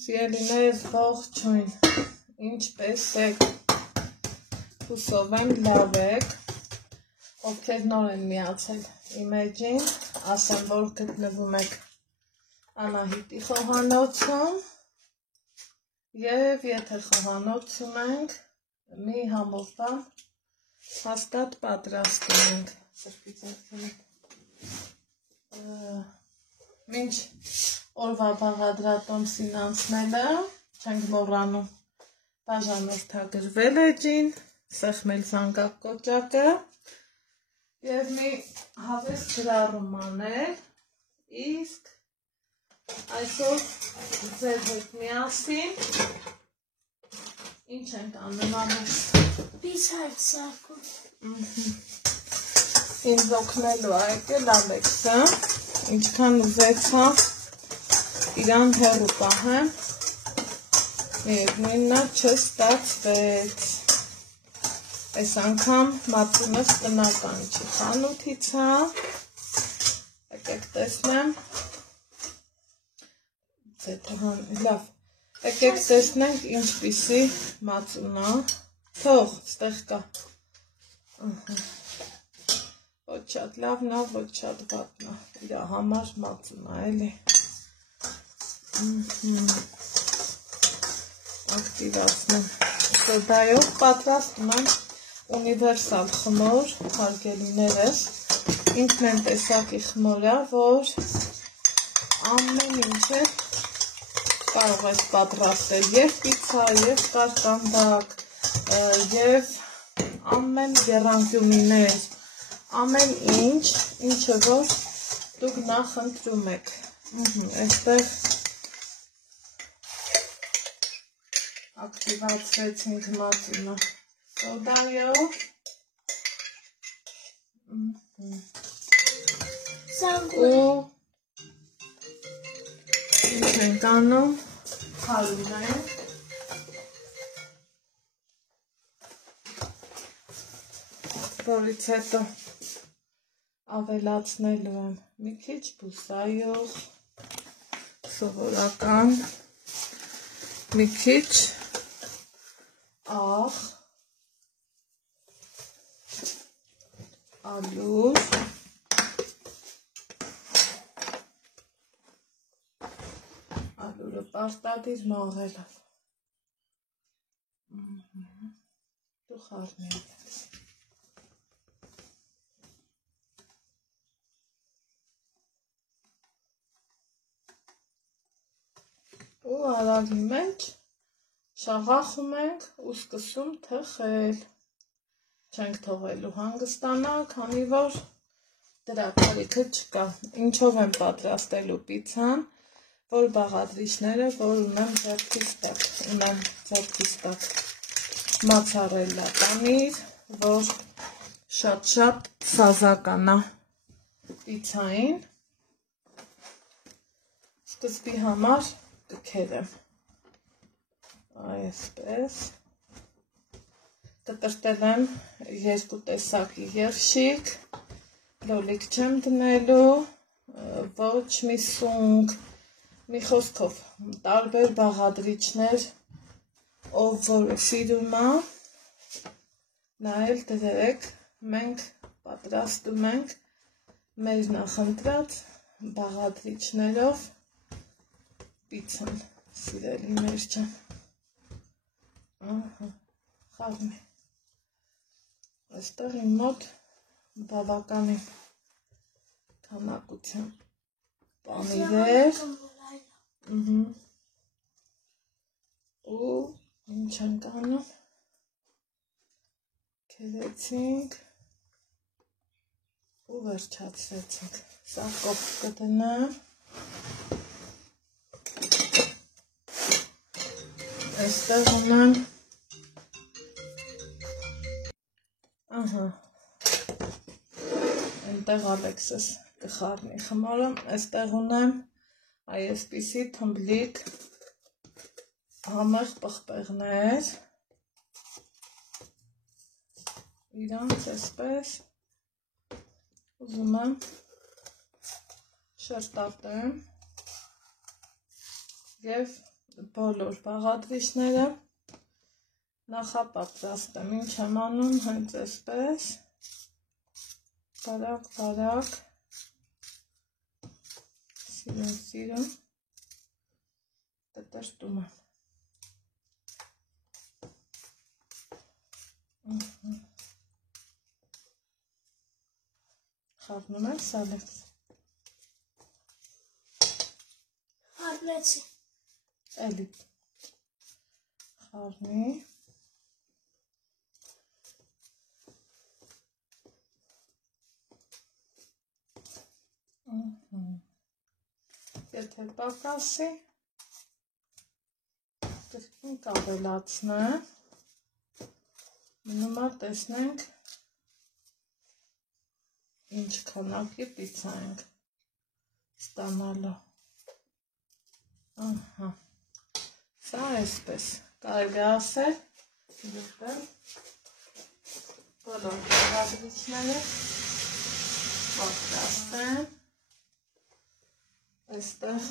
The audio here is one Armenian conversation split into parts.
Սիրելիներս ողջույն, ինչպես եք, հուսով եմ լավ եք, ովքեր նոր են միացել իմ էջին, ասեմ, որ գտնվում եք Անահիտի խոհանոցում և եթե խոհանոցում ենք, մի համով բան հաստատ պատրաստում ենք, մինչ օրվա բաղադրատոմսին անցնելը, չենք մոռանում, բաժանորդագրվել էջին, սեղմել զանգակ կոճակը և մի հավես ջրառում անել, իսկ այսօր ձեր հետ միասին ինչ ենք անում ամուս։ Բիզարդ սարկում։ Ինձ օգնելու եկել Ալեքսը, ինչքան ուզեցա իրան հեռու պահեմ, միևնույնն է չստացվեց։ Այս անգամ մածունս տնական չի, խանութից է, եկեք տեսնեմ, լավ, եկեք տեսնենք ինչպիսի մածուն է, թող, ստեղ կա, ոչ շատ լավն է, ոչ շատ վատն է, իրա համար մածուն է, էլի, ակտիվացնեմ, սոդայով պատրաստում եմ ունիվերսալ խմոր, հարգելիներս, ինքն են տեսակի խմոր է, որ ամեն ինչը կարող ես պատրաստել, և պիցա, և կարկանդակ, և ամեն եռանկյունիներ, ամեն ինչ, ինչը որ դուք նախընտրում եք, այստեղ ակտիվացրեցինք մածունը սոդայով, ու ինչ ենք անում, քարում ենք, որից հետո ավելացնելու եմ մի քիչ բուսայով, սովորական, մի քիչ աղ, ալուր, ալուրը պարտադիր մաղելով, դու խառնել ես, ու արագի մեջ շաղախում ենք ու սկսում թխել, չենք թողելու հանգստանա, քանի որ դրա կարիքը չկա, ինչով եմ պատրաստելու պիցան, որ բաղադրիչները, որ ունեմ ձեռքիս տակ, մոցարելլա պանիր, որ շատ սազական է պիցային, սկզբի համար կքերեմ, այսպես, կտրտել եմ երկու տեսակի երշիկ, լոլիկ չեմ դնելու, ոչ մի սունկ, մի խոսքով, տարբեր բաղադրիչներ, ով որը սիրում է, նա էլ դրեք, մենք պատրաստում ենք մեր նախընտրած բաղադրիչներով պիցան, սիրելիներ ջան, խաղմի, այստեղ իմ մոտ բավականին քանակության պանիրեր, ու ինչ ենք անում, քերեցինք ու վերջացրեցինք, սա կողք կդնեմ, այստեղ ունեմ, այնտեղ Ալեքսս կխառնի խմորը, այստեղ ունեմ այսպիսի թմբլիկ համեղ պղպեղներ, իրանց այսպես ուզում եմ շերտատեմ և բոլոր բաղադրիչները նախապատրաստեմ, ինչ եմ անում, հենց այսպես, բարակ, սիրուն, տրտում եմ, խառնում եմ սալեց, Խառնեցի, էլի խառնի, եթե պակասի, կրկին կավելացնեմ, մնում է տեսնենք ինչ քանակի պիցա ենք ստանալու, սա այսպես, կարելի ասել, դուտեմ, բոլոր բաղադրիչները պատրաստեմ, այստեղ,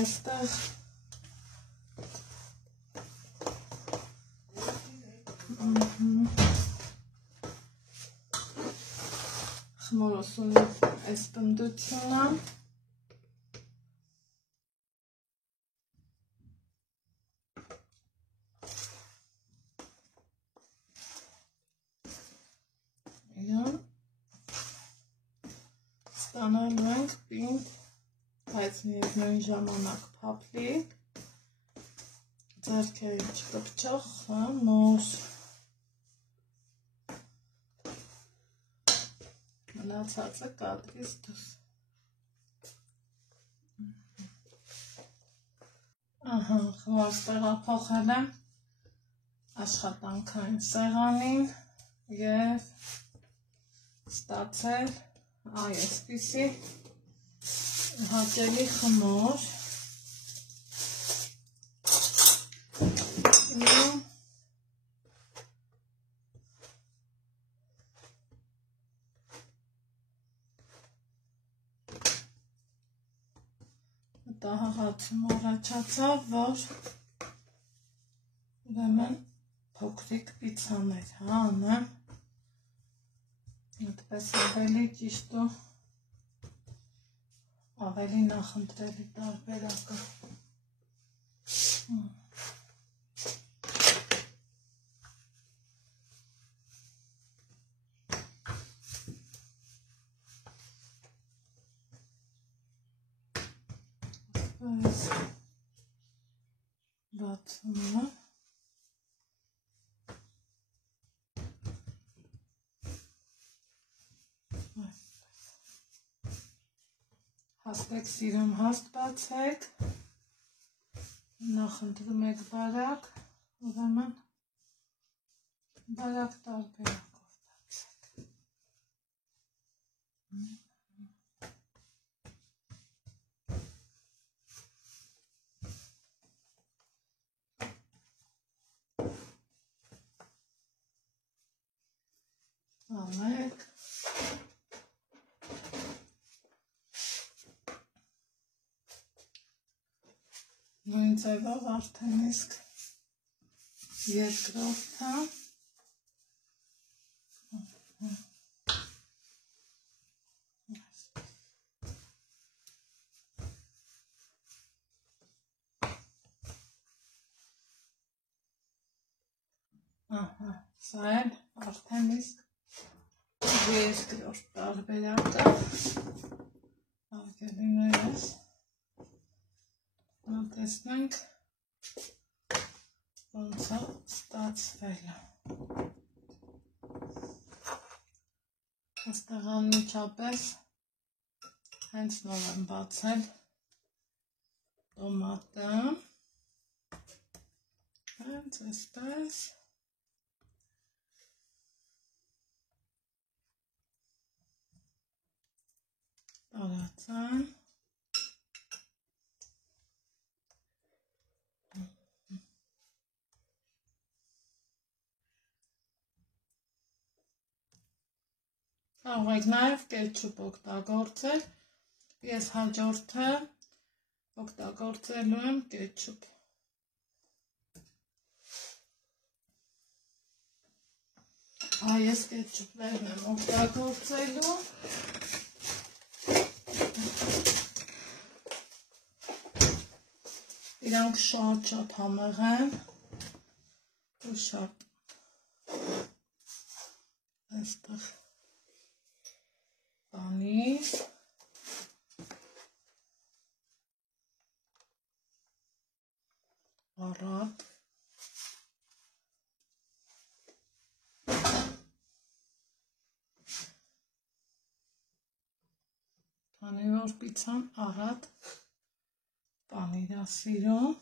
այստեղ, խմորոսունի այս պնդությունը, ստանալու ենք պինդ, բայց միևնույն ժամանակ փափլիկ, ձեռքերի չկպչող խմոր, մնացածը կադրից դուրս, խմորս տեղափոխել եմ աշխատանքային սեղանին և ստացել այսպիսի հաճելի խմոր, մտահղացում առաջացավ, որ ուրեմն փոքրիկ պիցաներ անեմ, այդպես ավելի ճիշտ ու ավելի նախընտրելի տարբերակը, բացում եմ, հաստեք սիրուն հաստ բացեք, նախընտրում եք բարակ, ուրեմն բարակ տարբերակով բացեք, անեք, նույն ձևով արդեն իսկ երկրորդը, սա էլ արդեն իսկ երկրորդ տարբերակը, արգելիներս, տեսնենք ոնց է ստացվել, այստեղ անմիջապես հենց նոր եմ բացել տոմատը, հենց այսպես, տարածեմ, կարող եք նաև կետչուպ օգտագործել, Ես հաջորդը օգտագործելու եմ կետչուպ։ Ես կետչուպներն եմ օգտագործելու։ Իրանք շատ համեղ են ու շատ այստեղ բանի առատ քանի որ պիցան առատ պանիր է սիրում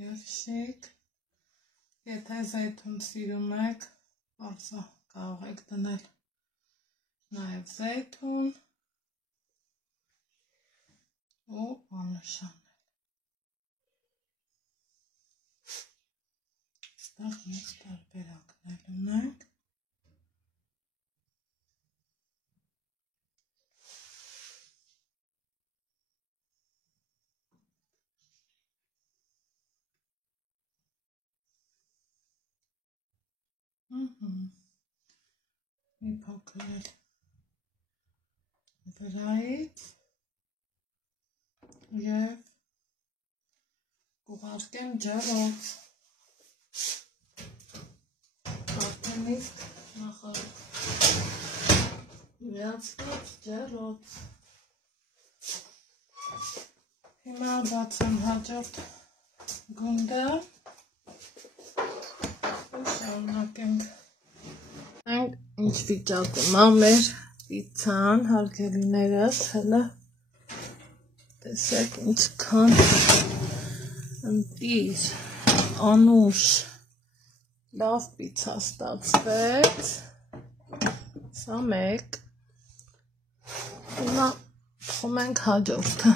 Երշիկ, եթե զեյթուն սիրում եք, բարձա կարող եք դնել նաև զեյթուն ու աննշանել։ Ստեղ մեծ տարբերակներ ունենք։ Մի փոքր վրայից և կուղարկեմ ջեռոց, արդեն իսկ նախարյացված ջեռոց։ Հիմա բացեմ հաջորդ գունդը ու շարունակենք։ Ինչ վիճակում է մեր պիցան, հարգելիներս, հələ տեսեք ինչքան ընտիր, անուշ, լավ պիցա ստացվեց, սա մեկ, հիմա խում ենք հաջորդը։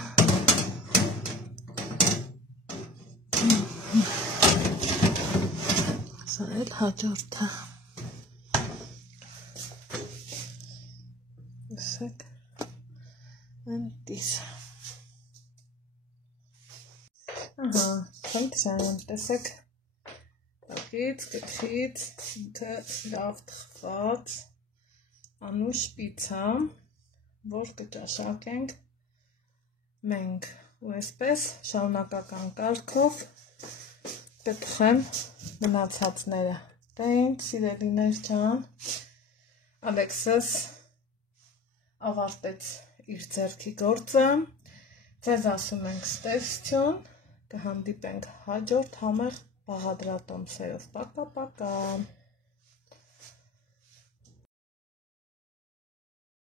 Սա էլ հաջորդը։ Տեսեք, ընտիր։ Խնդրեմ, տեսեք, տակից, կթից, ինքը լավ թխված, անուշ պիցա, որ կճաշակենք մենք, ու այսպես շարունակական կարգով կթխեմ մնացածները։ Դե ինձ սիրելիներ ջան, Ալեքսս ավարտեց իր ձեռքի գործը, ձեզ ասում ենք ստեղծություն, կհանդիպենք հաջորդ համեղ բաղադրատոմսերով, պակա-պակա։